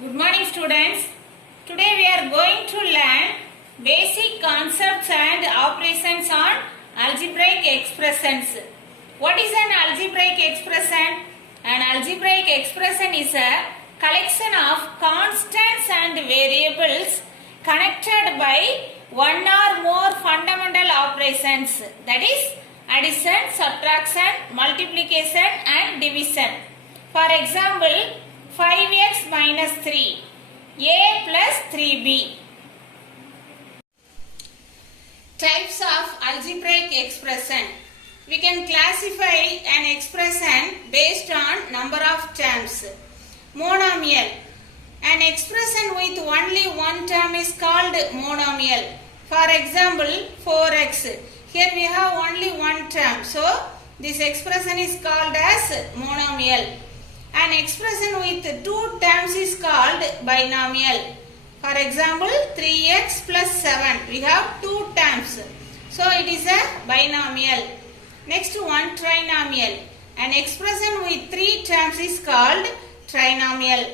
Good morning students. Today we are going to learn basic concepts and operations on algebraic expressions. What is an algebraic expression? An algebraic expression is a collection of constants and variables connected by one or more fundamental operations, that is addition, subtraction, multiplication and division. For example, 5x minus 3, a plus 3b. Types of algebraic expression. We can classify an expression based on number of terms. Monomial. An expression with only one term is called monomial. For example, 4x. Here we have only one term. So, this expression is called as monomial. An expression with two terms is called binomial. For example, 3x plus 7. We have two terms. So, it is a binomial. Next one, trinomial. An expression with three terms is called trinomial.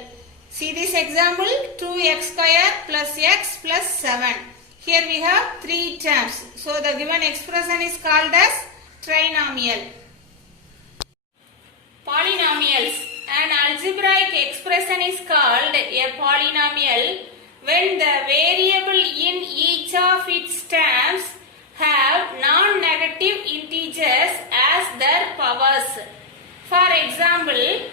See this example, 2x square plus x plus 7. Here we have three terms. So, the given expression is called as trinomial. Polynomials. An algebraic expression is called a polynomial when the variable in each of its terms have non-negative integers as their powers. For example,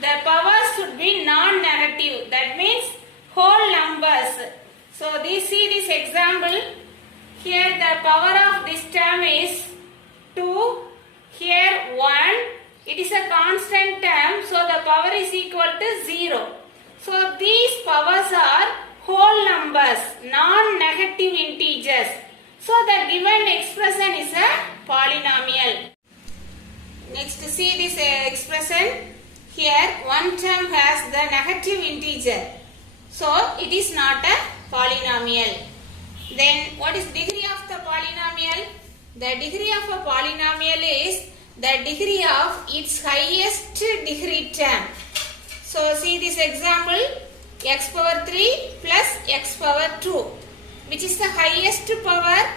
the powers should be non-negative, that means whole numbers. So, see this example, here the power of this term is 2, here 1. It is a constant term, so the power is equal to 0. So, these powers are whole numbers, non-negative integers. So, the given expression is a polynomial. Next, see this expression. Here, one term has the negative integer. So, it is not a polynomial. Then, what is degree of the polynomial? The degree of a polynomial is the degree of its highest degree term. So, see this example, x power 3 plus x power 2, which is the highest power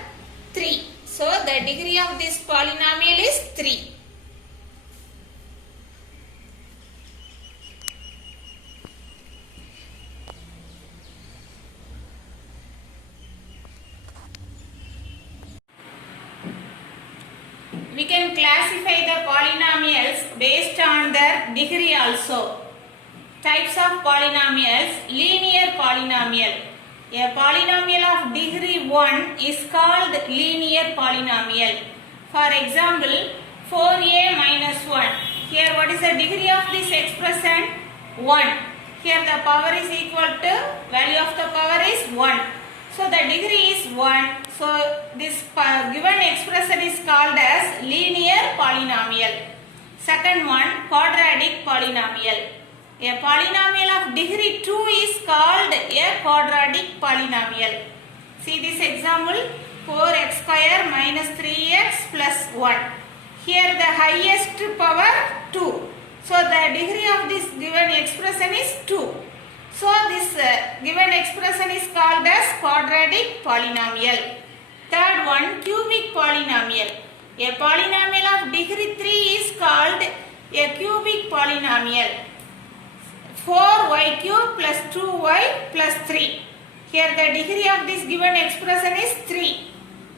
3. So, the degree of this polynomial is 3. We can classify the polynomials based on their degree also. Types of polynomials. Linear polynomial. A polynomial of degree 1 is called linear polynomial. For example, 4a minus 1. Here what is the degree of this expression? 1. Here the power is equal to, value of the power is 1. So, the degree is 1. So, this given expression is called as linear polynomial. Second one, quadratic polynomial. A polynomial of degree 2 is called a quadratic polynomial. See this example, 4x square minus 3x plus 1. Here the highest power 2. So, the degree of this given expression is 2. So, this given expression is called as quadratic polynomial. Third one, cubic polynomial. A polynomial of degree 3 is called a cubic polynomial. 4y cube plus 2y plus 3. Here the degree of this given expression is 3.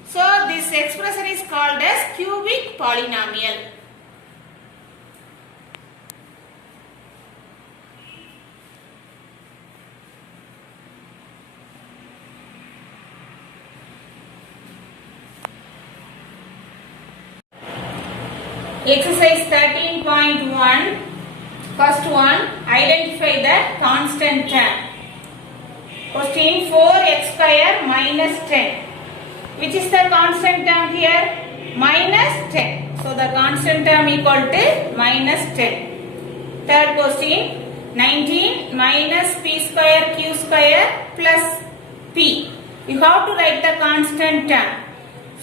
So, this expression is called as cubic polynomial. Exercise 13.1. First one, identify the constant term. Question, 4x square minus 10. Which is the constant term here? Minus 10. So, the constant term equal to minus 10. Third question, 19 minus p square q square plus p. You have to write the constant term.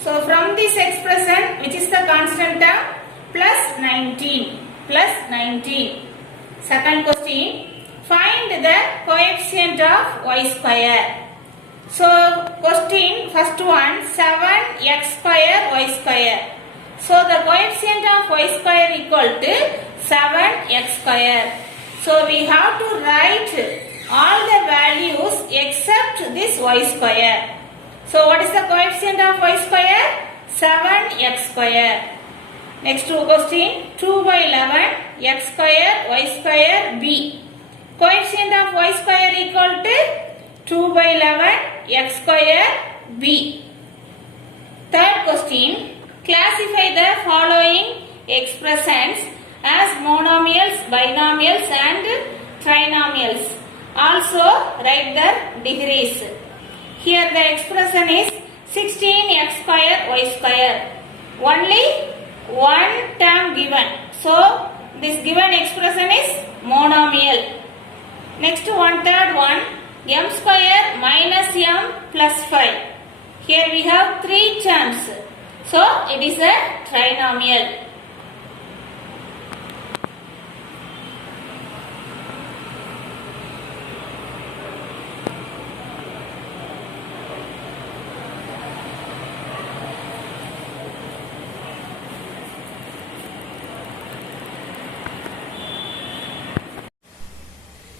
So, from this expression, which is the constant term? Plus 19. Second question, find the coefficient of y square. So question first one 7x square y square. So the coefficient of y square equal to 7x square. So we have to write all the values except this y square. So what is the coefficient of y square? 7x square. Next question 2 by 11 x square y square b. Coefficient of y square equal to 2 by 11 x square b. Third question, classify the following expressions as monomials, binomials and trinomials. Also write the degrees. Here the expression is 16x square y square. Only one term given. So this given expression is monomial. Next one third one m square minus m plus 5. Here we have three terms. So it is a trinomial.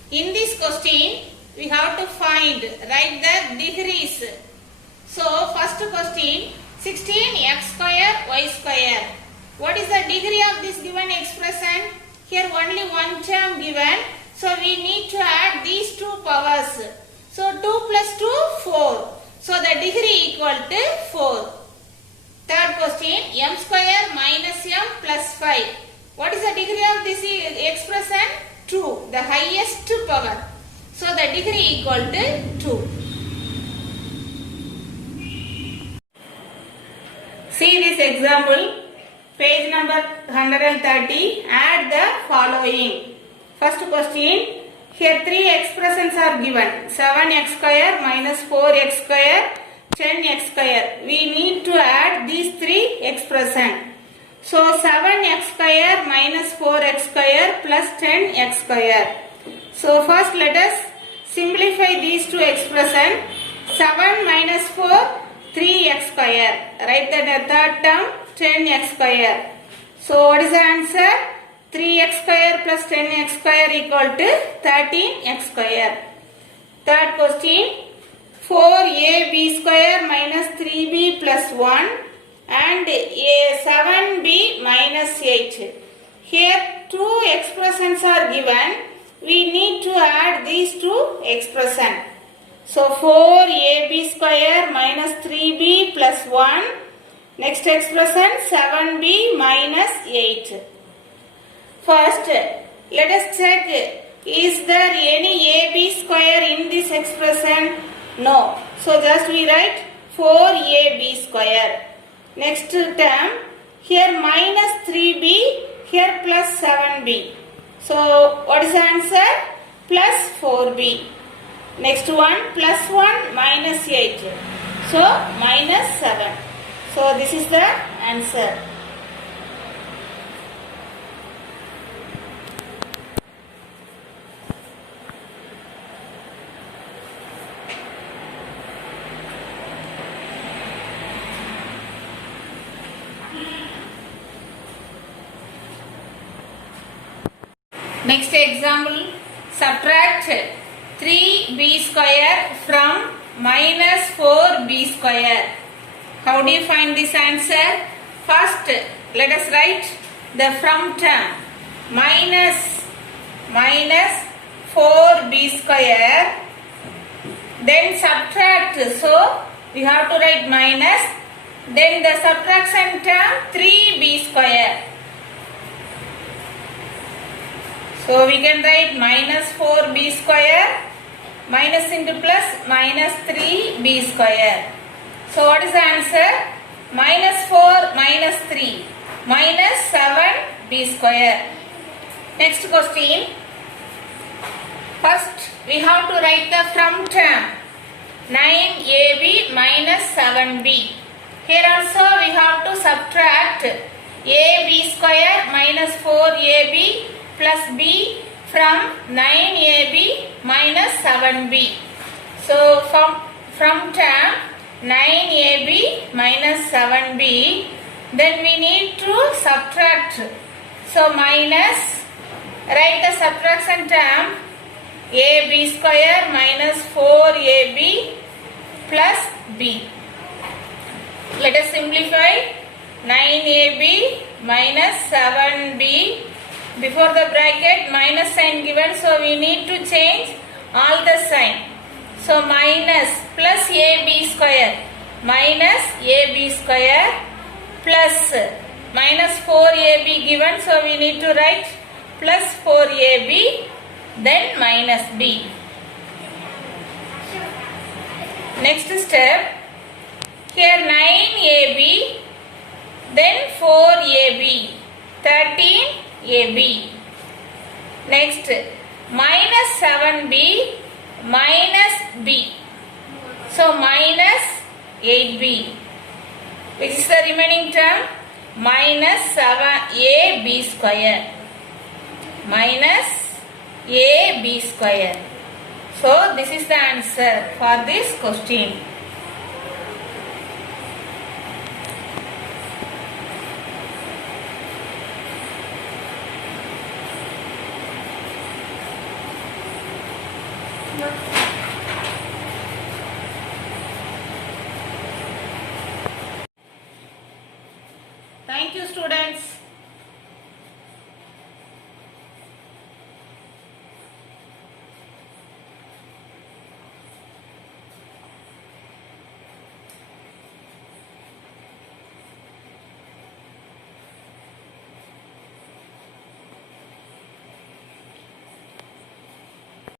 In this question, we have to write the degrees. So, first question, 16x square y square. What is the degree of this given expression? Here only one term given. So, we need to add these two powers. So, 2 plus 2, 4. So, the degree equal to 4. Third question, m square minus m plus 5. What is the degree of this expression? 2, the highest power. So the degree equal to 2. See this example, page number 130. Add the following. First question, here three expressions are given. 7x square minus 4x square, 10x square. We need to add these three expressions. So 7x square minus 4x square plus 10x square. So first let us simplify these two expressions. 7 minus 4, 3x square. Write the third term, 10x square. So what is the answer? 3x square plus 10x square equal to 13x square. Third question, 4ab square minus 3b plus 1. And a 7b minus 8. Here two expressions are given. We need to add these two expressions. So 4ab square minus 3b plus 1. Next expression 7b minus 8. First, let us check, is there any ab square in this expression? No. So just we write 4ab square. Next term, here minus 3b, here plus 7b. So, what is the answer? Plus 4b. Next one, plus 1 minus 8. So, minus 7. So, this is the answer. Next example, subtract 3b square from minus 4b square. How do you find this answer? First, let us write the from term. Minus 4b square. Then subtract. So, we have to write minus. Then the subtraction term 3b square. So we can write minus 4b square, minus into plus, minus 3b square. So what is the answer? Minus 4 minus 3, minus 7b square. Next question. First we have to write the from term. 9ab minus 7b. Here also we have to subtract ab square minus 4ab plus b from 9ab minus 7b. So from term 9ab minus 7b, then we need to subtract. So minus, write the subtraction term, ab square minus 4ab plus b. Let us simplify. 9ab minus 7b. Before the bracket minus sign given, so we need to change all the sign. So minus plus ab square minus ab square plus minus 4ab given, so we need to write plus 4ab then minus b. Next step, here 9ab then 4ab 13ab. Next minus 7b minus b, so minus 8b, which is the remaining term, minus 7ab square minus ab square. So this is the answer for this question. No.